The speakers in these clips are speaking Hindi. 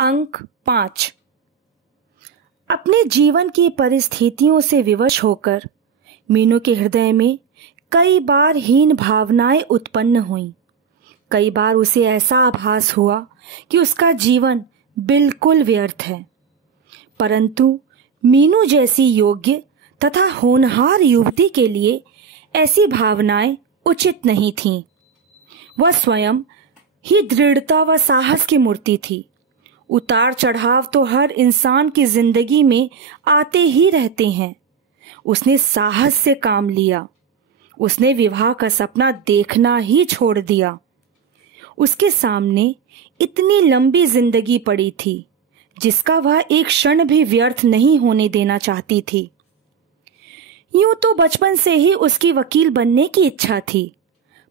अंक 5। अपने जीवन की परिस्थितियों से विवश होकर मीनू के हृदय में कई बार हीन भावनाएं उत्पन्न हुईं। कई बार उसे ऐसा आभास हुआ कि उसका जीवन बिल्कुल व्यर्थ है। परंतु मीनू जैसी योग्य तथा होनहार युवती के लिए ऐसी भावनाएं उचित नहीं थीं। वह स्वयं ही दृढ़ता व साहस की मूर्ति थी। उतार चढ़ाव तो हर इंसान की जिंदगी में आते ही रहते हैं। उसने साहस से काम लिया। उसने विवाह का सपना देखना ही छोड़ दिया। उसके सामने इतनी लंबी जिंदगी पड़ी थी जिसका वह एक क्षण भी व्यर्थ नहीं होने देना चाहती थी। यूं तो बचपन से ही उसकी वकील बनने की इच्छा थी,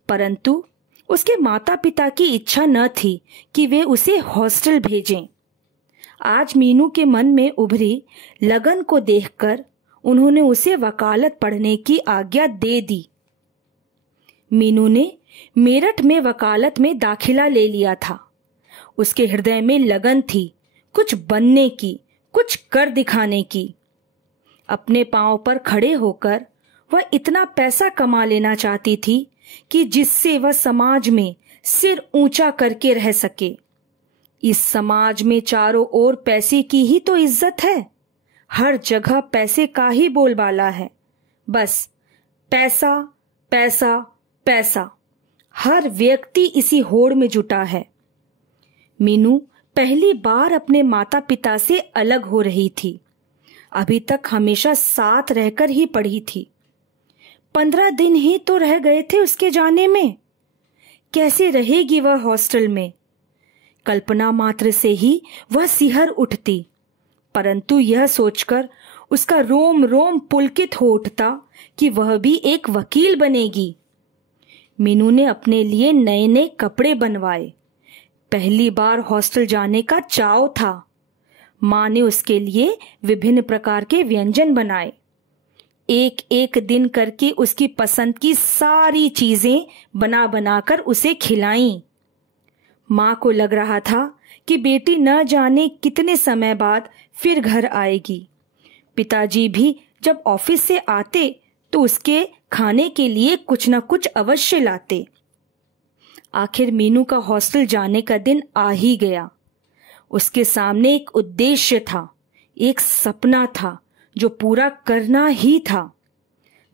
परंतु उसके माता पिता की इच्छा न थी कि वे उसे हॉस्टल भेजें। आज मीनू के मन में उभरी लगन को देखकर उन्होंने उसे वकालत पढ़ने की आज्ञा दे दी। मीनू ने मेरठ में वकालत में दाखिला ले लिया था। उसके हृदय में लगन थी, कुछ बनने की, कुछ कर दिखाने की। अपने पांव पर खड़े होकर वह इतना पैसा कमा लेना चाहती थी कि जिससे वह समाज में सिर ऊंचा करके रह सके। इस समाज में चारों ओर पैसे की ही तो इज्जत है। हर जगह पैसे का ही बोलबाला है। बस पैसा पैसा पैसा, हर व्यक्ति इसी होड़ में जुटा है। मीनू पहली बार अपने माता पिता से अलग हो रही थी। अभी तक हमेशा साथ रहकर ही पढ़ी थी। 15 दिन ही तो रह गए थे उसके जाने में। कैसे रहेगी वह हॉस्टल में? कल्पना मात्र से ही वह सिहर उठती, परंतु यह सोचकर उसका रोम रोम पुलकित हो उठता कि वह भी एक वकील बनेगी। मीनू ने अपने लिए नए नए कपड़े बनवाए। पहली बार हॉस्टल जाने का चाव था। मां ने उसके लिए विभिन्न प्रकार के व्यंजन बनाए। एक एक दिन करके उसकी पसंद की सारी चीजें बना बनाकर उसे खिलाईं। मां को लग रहा था कि बेटी न जाने कितने समय बाद फिर घर आएगी। पिताजी भी जब ऑफिस से आते तो उसके खाने के लिए कुछ न कुछ अवश्य लाते। आखिर मीनू का हॉस्टल जाने का दिन आ ही गया। उसके सामने एक उद्देश्य था, एक सपना था जो पूरा करना ही था।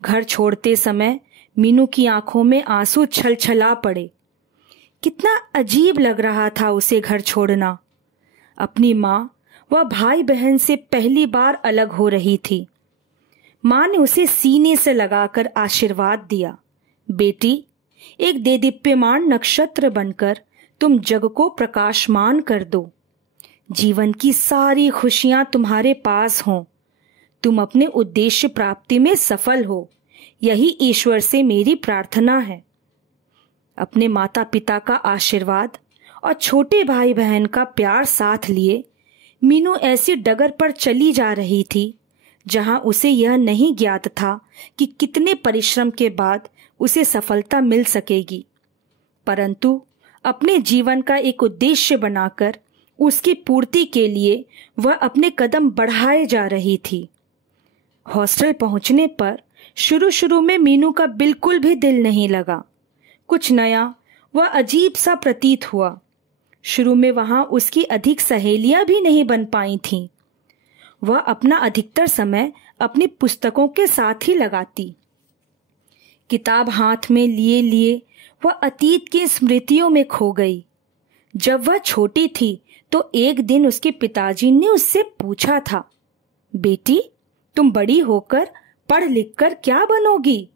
घर छोड़ते समय मीनू की आंखों में आंसू छलछला पड़े। कितना अजीब लग रहा था उसे घर छोड़ना। अपनी माँ व भाई बहन से पहली बार अलग हो रही थी। माँ ने उसे सीने से लगाकर आशीर्वाद दिया, बेटी, एक देदीप्यमान नक्षत्र बनकर तुम जग को प्रकाशमान कर दो। जीवन की सारी खुशियां तुम्हारे पास हों। तुम अपने उद्देश्य प्राप्ति में सफल हो, यही ईश्वर से मेरी प्रार्थना है। अपने माता पिता का आशीर्वाद और छोटे भाई बहन का प्यार साथ लिए मीनू ऐसी डगर पर चली जा रही थी जहां उसे यह नहीं ज्ञात था कि कितने परिश्रम के बाद उसे सफलता मिल सकेगी। परंतु अपने जीवन का एक उद्देश्य बनाकर उसकी पूर्ति के लिए वह अपने कदम बढ़ाए जा रही थी। हॉस्टल पहुंचने पर शुरू शुरू में मीनू का बिल्कुल भी दिल नहीं लगा। कुछ नया व अजीब सा प्रतीत हुआ। शुरू में वहां उसकी अधिक सहेलियां भी नहीं बन पाई थीं। वह अपना अधिकतर समय अपनी पुस्तकों के साथ ही लगाती। किताब हाथ में लिए लिए वह अतीत की स्मृतियों में खो गई। जब वह छोटी थी तो एक दिन उसके पिताजी ने उससे पूछा था, बेटी, तुम बड़ी होकर पढ़ लिख कर क्या बनोगी?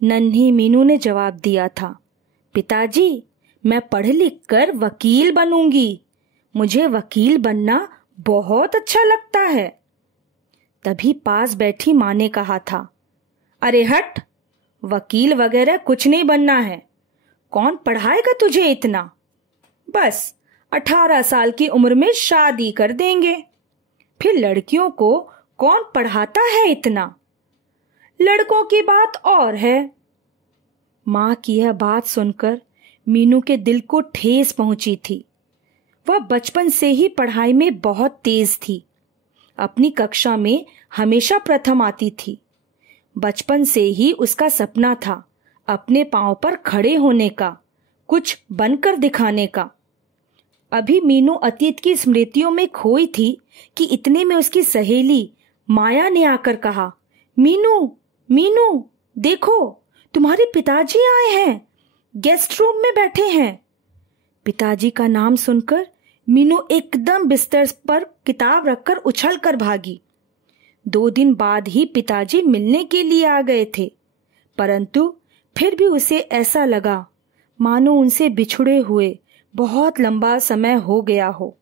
नन्ही मीनू ने जवाब दिया था, पिताजी, मैं पढ़ लिख कर वकील बनूंगी। मुझे वकील बनना बहुत अच्छा लगता है। तभी पास बैठी माँ ने कहा था, अरे हट, वकील वगैरह कुछ नहीं बनना है। कौन पढ़ाएगा तुझे इतना? बस 18 साल की उम्र में शादी कर देंगे। फिर लड़कियों को कौन पढ़ाता है इतना? लड़कों की बात और है। मां की यह बात सुनकर मीनू के दिल को ठेस पहुंची थी। वह बचपन से ही पढ़ाई में बहुत तेज थी। अपनी कक्षा में हमेशा प्रथम आती थी। बचपन से ही उसका सपना था अपने पांव पर खड़े होने का, कुछ बनकर दिखाने का। अभी मीनू अतीत की स्मृतियों में खोई थी कि इतने में उसकी सहेली माया ने आकर कहा, मीनू मीनू देखो, तुम्हारे पिताजी आए हैं, गेस्ट रूम में बैठे हैं। पिताजी का नाम सुनकर मीनू एकदम बिस्तर पर किताब रखकर उछल कर भागी। 2 दिन बाद ही पिताजी मिलने के लिए आ गए थे, परंतु फिर भी उसे ऐसा लगा मानो उनसे बिछुड़े हुए बहुत लंबा समय हो गया हो।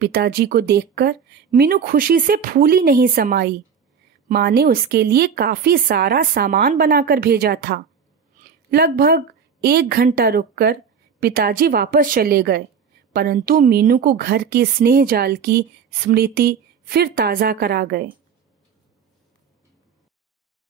पिताजी को देखकर मीनू खुशी से फूली नहीं समाई। माँ ने उसके लिए काफी सारा सामान बनाकर भेजा था। लगभग 1 घंटा रुककर पिताजी वापस चले गए, परंतु मीनू को घर के स्नेह जाल की स्मृति फिर ताजा करा गए।